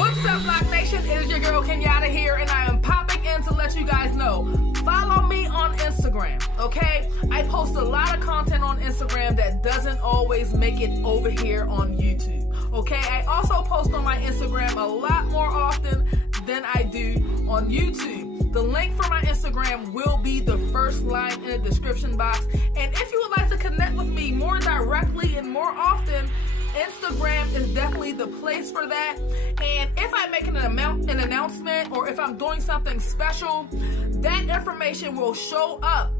What's up, Loc Nation? It is your girl Kenyatta here, and I am popping in to let you guys know. Follow me on Instagram, okay? I post a lot of content on Instagram that doesn't always make it over here on YouTube, okay? I also post on my Instagram a lot more often than I do on YouTube. The link for my Instagram will be the first line in the description box. And if you would like to connect with me more directly and more often, Instagram is definitely the place for that. And if I make an announcement or if I'm doing something special, that information will show up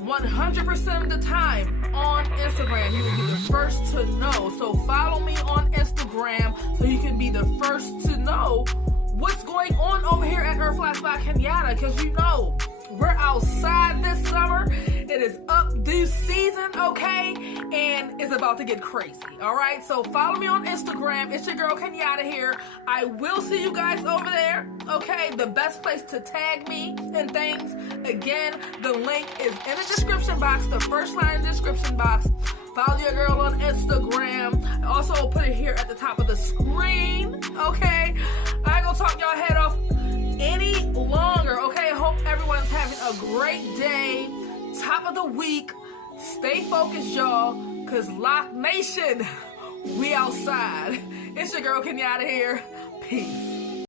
100% of the time on Instagram. You will be the first to know. So follow me on Instagram so you can be the first to know what's going on over here at Earth Flash by Kenyatta, because you know we're outside this summer. It is updo season, okay? And it's about to get crazy, all right? So follow me on Instagram. It's your girl Kenyatta here. I will see you guys over there, okay? The best place to tag me and things. Again, the link is in the description box, the first line in the description box. Follow your girl on Instagram. I also put it here at the top of the screen, okay? I ain't gonna talk y'all head off any longer, okay? Hope everyone's having a great day. Top of the week. Stay focused, y'all, because Loc Nation, we outside. It's your girl Kenyatta here. Peace.